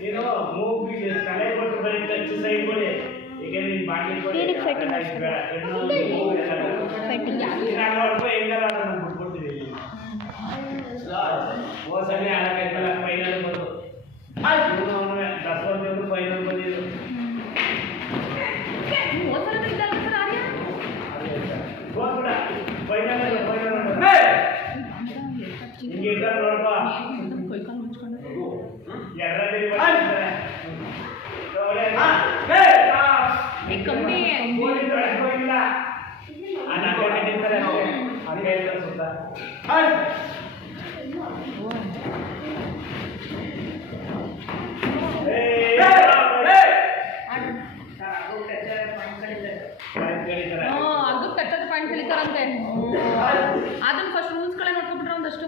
ನೀನು ಮೂಗು ತಲೆ ಕೊಟ್ಟು ಬರೀ ಟಚ್ ಸೈಡ್ ಕೊಡಿ ಈಗ ನೀನು ಬಾಟ್ಲಿ ಕೊಡಿ ಹೆಂಗಾರ ಬಿಟ್ಕೊಡ್ತೀವಿ ಹೋಸನೆ ಆಡಕ್ಕಾಯ್ತಲ್ಲ ಫೈನಲ್ ಬಂದು ದಸರಾ ಫೈನಲ್ ಬಂದಿದ್ದು ಹಿಂಗೆ ನೋಡಪ್ಪ ಕಮ್ಮಿ ಅದು ಕಚ್ಚದ ಪಾಯಿಂಟ್ ಕಲಿತಾರಂತೆ ಅದನ್ನ ಫಸ್ಟ್ ರೂಲ್ಸ್ಗಳೇ ನೋಡ್ಕೊಂಡ್ಬಿಟ್ರೆ ಒಂದಷ್ಟು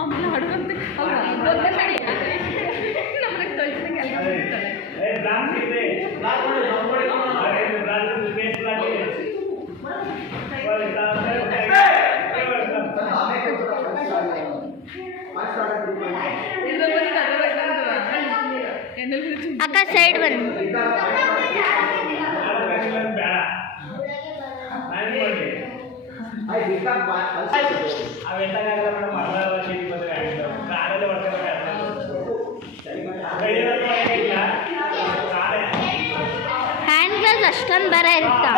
ಆಮೇಲೆ ಅಡುಗಂತೆ ನಮ್ಮನೆ ಕಳ್ಸಿದಂಗೆ ಅಕ್ಕ ಸೈಡ್ ಬಂದು ಹ್ಯಾಂಡ್ ಗ್ಲೌಸ್ ಅಷ್ಟೊಂದು ಬರ ಇರುತ್ತಾ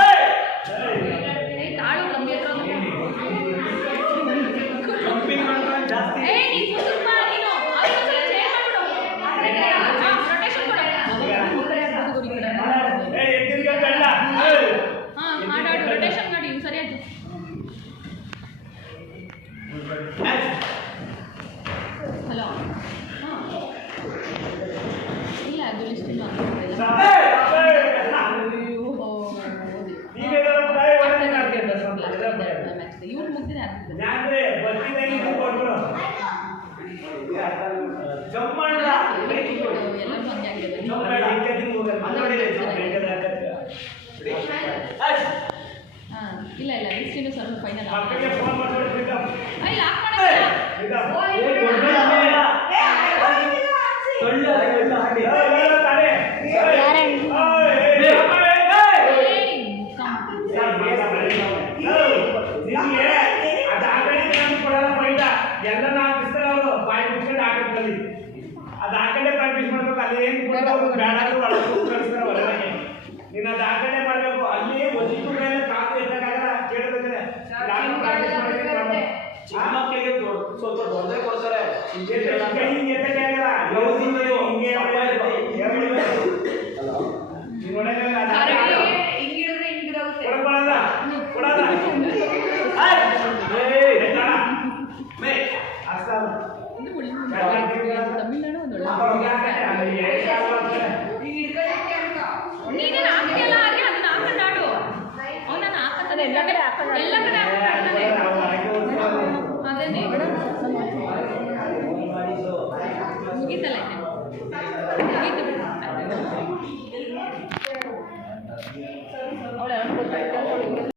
ಹಲೋ ಇಲ್ಲ ಅದು ಲಿಸ್ಟ್ ಇಲ್ಲ ಇವ್ರು ಮುಗ್ದಿದೆ ಎಲ್ಲರೂ ಒಂದೇ ಇಲ್ಲ ಇಲ್ಲ ಲಿಸ್ಟ್ ಇನ್ನು ಸ್ವಲ್ಪ ಫೈನಲ್ ಎಲ್ಲ ಹಾಕಿಸ್ತಾರೆ ಅವರು ಬಾಯಿ ಮುಚ್ಕೊಂಡು ಹಾಕಿಸ್ತಾರೆ ಅದು ಹಾಕಂಡೆ ಪ್ರಾಕ್ಟೀಸ್ ಮಾಡ್ಬೇಕು ಅಲ್ಲಿ ಏನು ಬೇಡ ಕಳಿಸ್ತಾರೆ ಹೊರಗೆ ನೀನು ಅದು ಹಾಕಂಡೆ ಮಾಡಬೇಕು ಅಲ್ಲಿ ಒದಿಟ್ಟು ಮೇಲೆ ಕಾಕು ಎತ್ತಕ್ಕಾಗಲ್ಲ ಕೇಳಬೇಕಾದ್ರೆ ಪ್ರಾಕ್ಟೀಸ್ ಮಾಡಿ ಮಕ್ಕಳಿಗೆ ಸ್ವಲ್ಪ ದೊಡ್ಡದೇ ಕೊಡ್ತಾರೆ ಹಿಂಗೆ ಎತ್ತಕ್ಕೆ ಆಗಲ್ಲ ಹಿಂಗೆ ತಮಿಳ್ನಾಡು ಒಂದು ನೀನೇನು ಹಾಕಿಲ್ಲ ಆದರೆ ಅದನ್ನ ಹಾಕೊಂಡಾಡು ಅವನನ್ನು ಹಾಕಂತಾನೆ ಎಲ್ಲ ಕಡೆ ಹಾಕೊಂಡಾಡ್ತಾನೆ ಅದೇನೆ ಮುಗೀತಲ್ಲ ಮುಗೀತು ಅವಳು